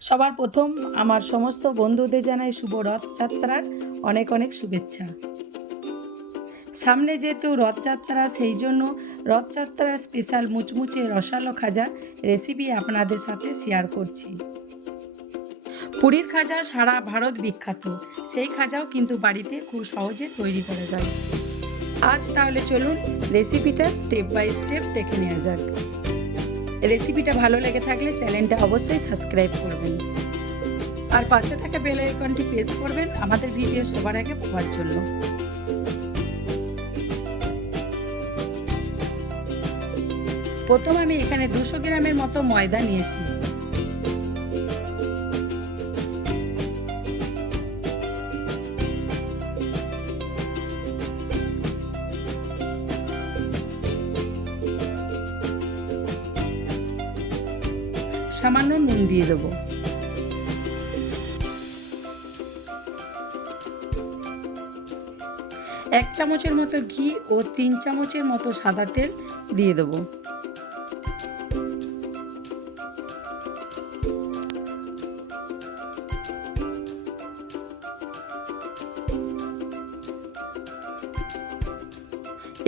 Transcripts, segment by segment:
সবার প্রথম আমার সমস্ত বন্ধুদের জানাই শুভ রথযাত্রার অনেক অনেক শুভেচ্ছা। সামনে যেহেতু রথযাত্রা, সেই জন্য রথযাত্রার স্পেশাল মুচমুচে রসালো খাজা রেসিপি আপনাদের সাথে শেয়ার করছি। পুরীর খাজা সারা ভারত বিখ্যাত, সেই খাজাও কিন্তু বাড়িতে খুব সহজে তৈরি করা যায়। আজ তাহলে চলুন রেসিপিটা স্টেপ বাই স্টেপ দেখে নেওয়া যাক। রেসিপিটা ভালো লেগে থাকলে চ্যানেলটা অবশ্যই সাবস্ক্রাইব করবেন আর পাশে থাকা বেল আইকনটি প্রেস করবেন আমাদের ভিডিও সবার আগে পাওয়ার জন্য। প্রথম আমি এখানে 200 গ্রামের মতো ময়দা নিয়েছি। সামান্য নুন দিয়ে দেবো। এক চামচের মতো ঘি ও 3 চামচের মতো সাদা তেল দিয়ে দেবো।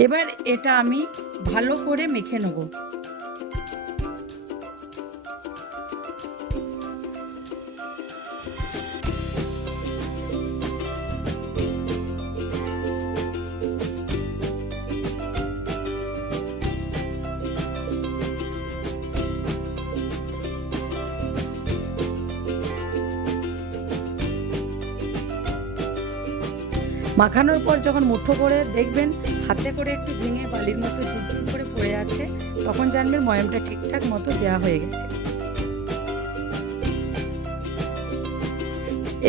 এবার এটা আমি ভালো করে মেখে নেব। মাখানোর পর যখন মুঠো করে দেখবেন হাতে করে একটু ভেঙে বালির মতো ঝুরঝুর করে পড়ে যাচ্ছে, তখন জানবেন ময়ামটা ঠিকঠাক মতো দেওয়া হয়ে গেছে।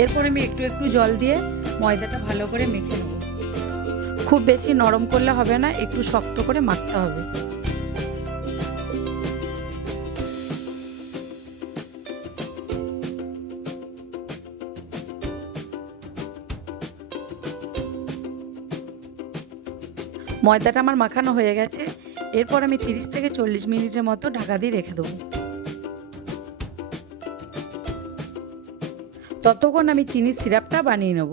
এরপর আমি একটু একটু জল দিয়ে ময়দাটা ভালো করে মেখে নেব। খুব বেশি নরম করলে হবে না, একটু শক্ত করে মাখতে হবে। ময়দাটা আমার মাখানো হয়ে গেছে। এরপর আমি 30 থেকে 40 মিনিটের মতো ঢাকা দিয়ে রেখে দেবো। ততক্ষণ আমি চিনির সিরাপটা বানিয়ে নেব।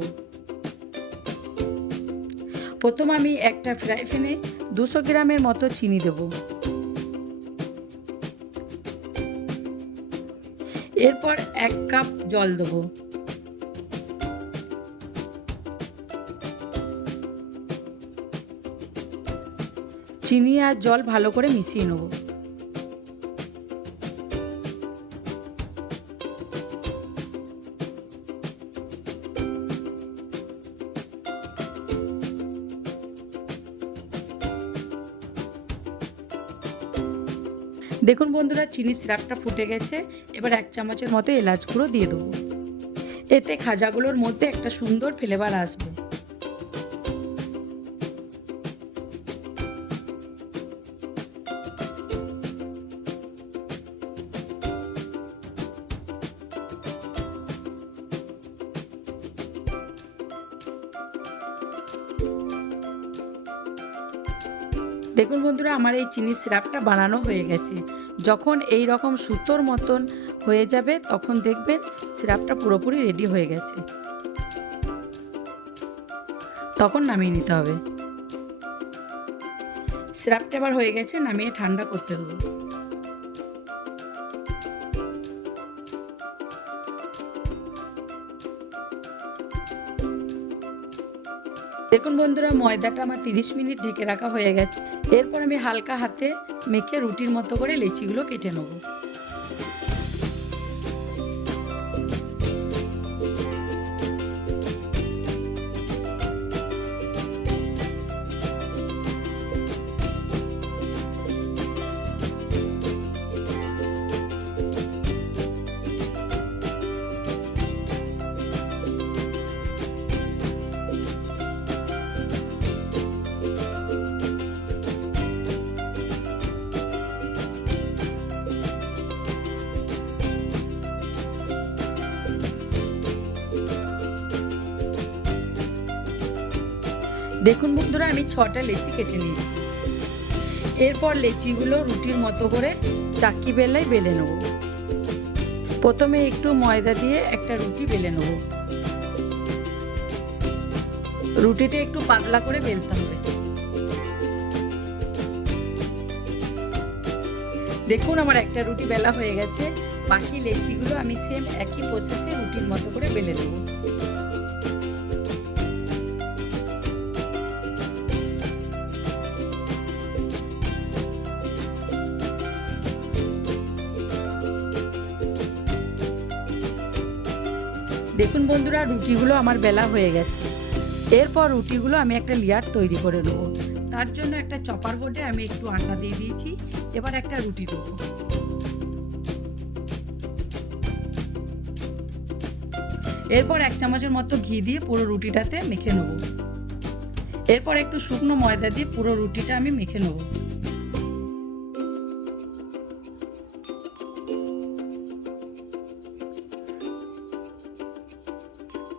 প্রথম আমি একটা ফ্রাই প্যানে 200 গ্রামের মতো চিনি দেব। এরপর 1 কাপ জল দেবো। চিনি আর জল ভালো করে মিশিয়ে নেব। দেখুন বন্ধুরা, চিনি সিরাপটা ফুটে গেছে। এবার 1 চামচের মতো এলাচ গুঁড়ো দিয়ে দেবো। এতে খাজাগুলোর মধ্যে একটা সুন্দর ফ্লেভার আসবে। দেখুন বন্ধুরা, আমার এই চিনি সিরাপটা বানানো হয়ে গেছে। যখন এই রকম সুতোর মতন হয়ে যাবে তখন দেখবেন সিরাপটা পুরোপুরি রেডি হয়ে গেছে। তখন নামিয়ে নিতে হবে। সিরাপটা এবার হয়ে গেছে, নামিয়ে ঠান্ডা করতে দেবো। দেখুন বন্ধুরা, ময়দাটা আমার 30 মিনিট ঢেকে রাখা হয়ে গেছে। এরপর আমি হালকা হাতে মেখে রুটির মতো করে লেচিগুলো কেটে নেব। দেখুন বন্ধুরা, আমি 6টা লেচি কেটে নিয়েছি। এরপর লেচিগুলো রুটির মতো করে চাকি বেলায় বেলে নেব। প্রথমে একটু ময়দা দিয়ে একটা রুটি বেলে নেব। রুটিটা একটু পাতলা করে বেলতে হবে। দেখুন আমার একটা রুটি বেলা হয়ে গেছে। বাকি লেচিগুলো আমি সেম একই প্রসেসে রুটির মতো করে বেলে নেব। দেখুন বন্ধুরা রুটিগুলো আমার বেলা হয়ে গেছে। এরপর রুটিগুলো আমি একটা লেয়ার তৈরি করে নেব। তার জন্য একটা চপার বোর্ডে আমি একটু আটা দিয়ে দিয়েছি। এবার একটা রুটি দেবো। এরপর 1 চামচের মতো ঘি দিয়ে পুরো রুটিটাতে মেখে নেব। এরপর একটু শুকনো ময়দা দিয়ে পুরো রুটিটা আমি মেখে নেব।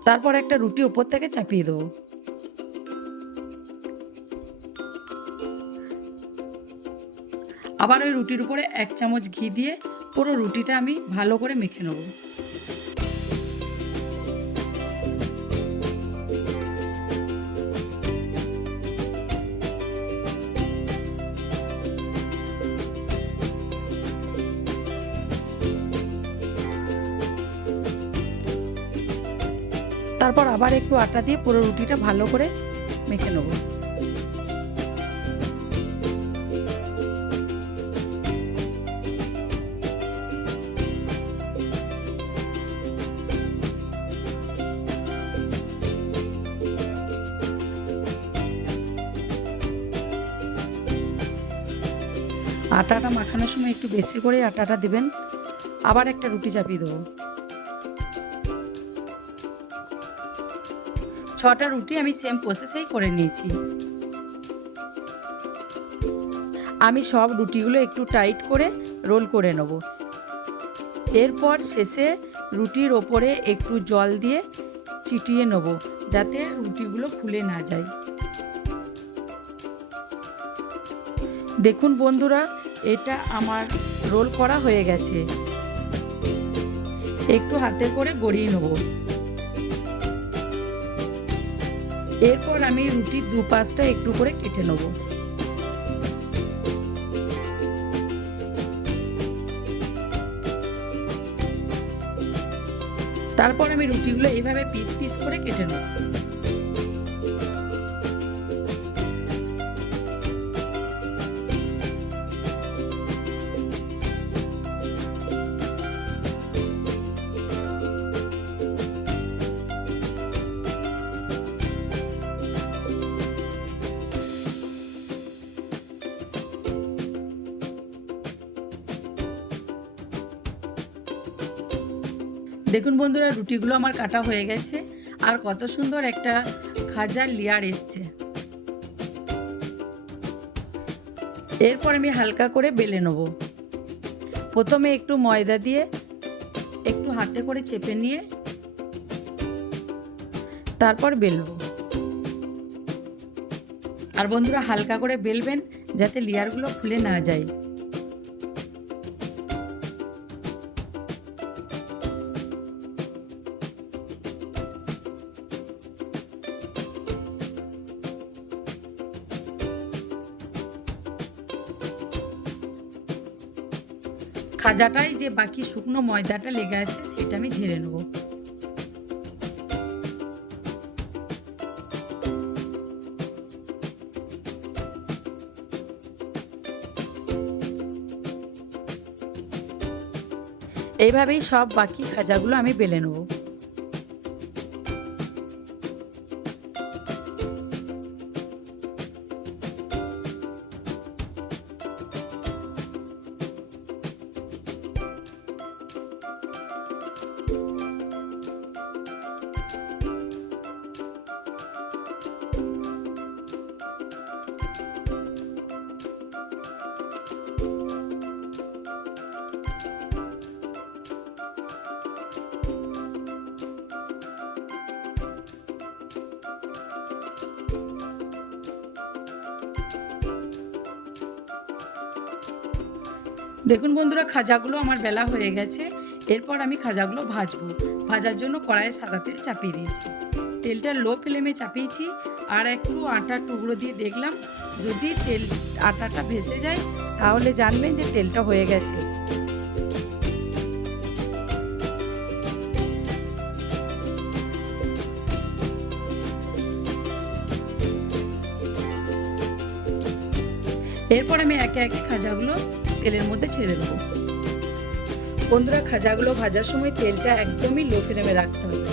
তারপর একটা রুটি উপর থেকে চাপিয়ে দেবো। আবার ওই রুটির উপরে 1 চামচ ঘি দিয়ে পুরো রুটিটা আমি ভালো করে মেখে নেব। তারপর আবার একটু আটা দিয়ে পুরো রুটিটা ভালো করে মেখে নেব। আটাটা মাখানোর সময় একটু বেশি করে আটাটা দেবেন। আবার একটা রুটি চাপিয়ে দেবো। 6টা রুটি আমি সেম প্রসেসেই করে নিয়েছি। আমি সব রুটিগুলো একটু টাইট করে রোল করে নেব। এরপর শেষে রুটির ওপরে একটু জল দিয়ে ছিটিয়ে নেব, যাতে রুটিগুলো ফুলে না যায়। দেখুন বন্ধুরা এটা আমার রোল করা হয়ে গেছে। একটু হাতে করে গড়িয়ে নেব। এরপর আমি রুটির দুপাশটা একটু করে কেটে নেব। তারপর আমি রুটিগুলো এইভাবে পিস পিস করে কেটে নেব। দেখুন বন্ধুরা রুটিগুলো আমার কাটা হয়ে গেছে। আর কত সুন্দর একটা খাজার লেয়ার এসছে। এরপর আমি হালকা করে বেলে নেব। প্রথমে একটু ময়দা দিয়ে একটু হাতে করে চেপে নিয়ে তারপর বেলবো। আর বন্ধুরা হালকা করে বেলবেন যাতে লেয়ারগুলো ফুলে না যায়। খাজাটাই যে বাকি শুকনো ময়দাটা লেগে আছে সেটা আমি ঝেড়ে নেব। এইভাবেই সব বাকি খাজাগুলো আমি বেলে নেব। দেখুন বন্ধুরা খাজাগুলো আমার বেলা হয়ে গেছে। এরপর আমি খাজাগুলো ভাজবো। ভাজার জন্য কড়াইয়ে সাদা তেল চাপিয়ে দিয়েছি। তেলটা লো ফ্লেমে চাপিয়েছি আর একটু আটার টুকরো দিয়ে দেখলাম, যদি আটাটা ভেসে যায় তাহলে জানবেন যে তেলটা হয়ে গেছে। এরপর আমি একে একে খাজাগুলো তেলের মধ্যে ছেড়ে দেবো। বন্ধুরা, খাজাগুলো ভাজার সময় তেলটা একদমই লো ফ্লেমে রাখতে হবে।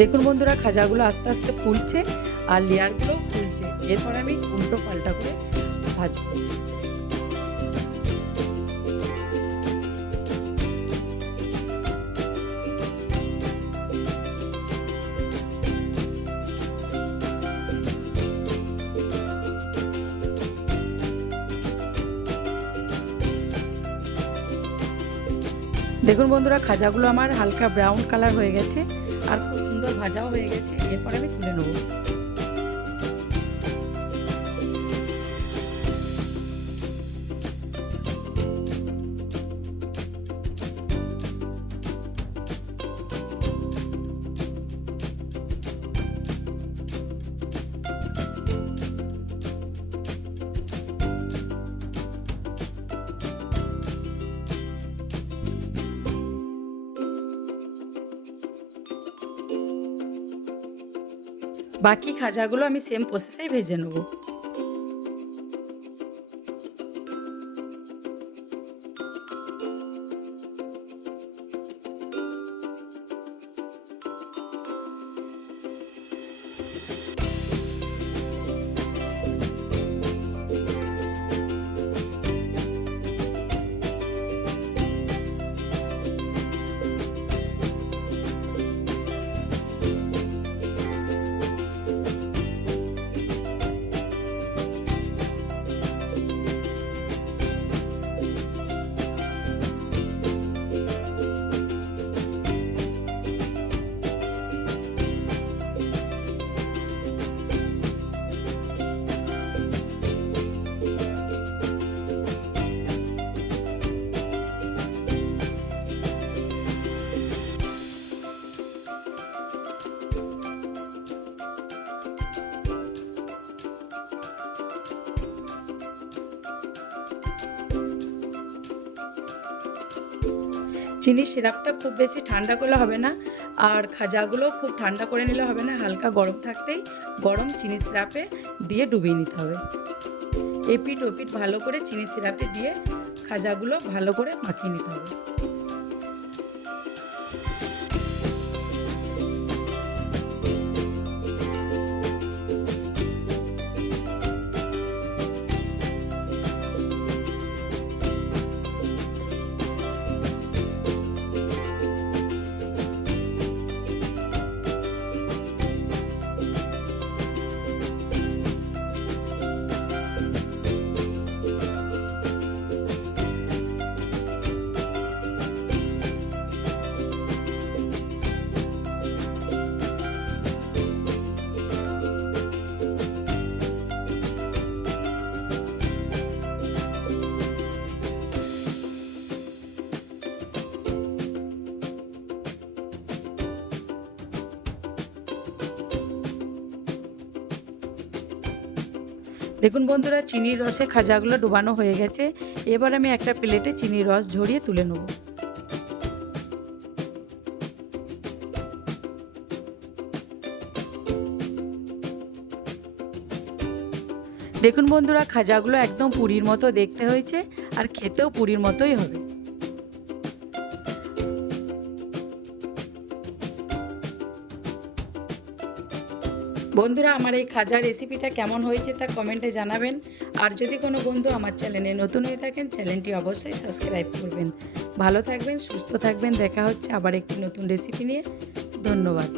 দেখুন বন্ধুরা, খাজাগুলো আস্তে আস্তে ফুলছে আর লেয়ারগুলো ফুলছে। এরপর আমি উল্টো পাল্টা করে ভাজবো। দেখুন বন্ধুরা, খাজাগুলো আমার হালকা ব্রাউন কালার হয়ে গেছে আর খুব সুন্দর ভাজাও হয়ে গেছে। এরপর আমি তুলে নেব। বাকি খাজাগুলো আমি সেম প্রসেসেই ভেজে নেব। চিনির সিরাপটা খুব বেশি ঠান্ডা করলে হবে না, আর খাজাগুলো খুব ঠান্ডা করে নিলে হবে না। হালকা গরম থাকতেই গরম চিনির সিরাপে দিয়ে ডুবিয়ে নিতে হবে। এপিট ওপিট ভালো করে চিনির সিরাপে দিয়ে খাজাগুলো ভালো করে মাখিয়ে নিতে হবে। দেখুন বন্ধুরা, চিনির রসে খাজাগুলো ডুবানো হয়ে গেছে। এবার আমি একটা প্লেটে চিনির রস ঝরিয়ে তুলে নেব। দেখুন বন্ধুরা, খাজাগুলো একদম পুরীর মতো দেখতে হয়েছে আর খেতেও পুরীর মতোই হবে। বন্ধুরা, আমার এই খাজা রেসিপিটা কেমন হয়েছে তা কমেন্টে জানাবেন। আর যদি কোনো বন্ধু আমার চ্যানেলে নতুন হয়ে থাকেন, চ্যানেলটি অবশ্যই সাবস্ক্রাইব করবেন। ভালো থাকবেন, সুস্থ থাকবেন। দেখা হচ্ছে আবার একটি নতুন রেসিপি নিয়ে। ধন্যবাদ।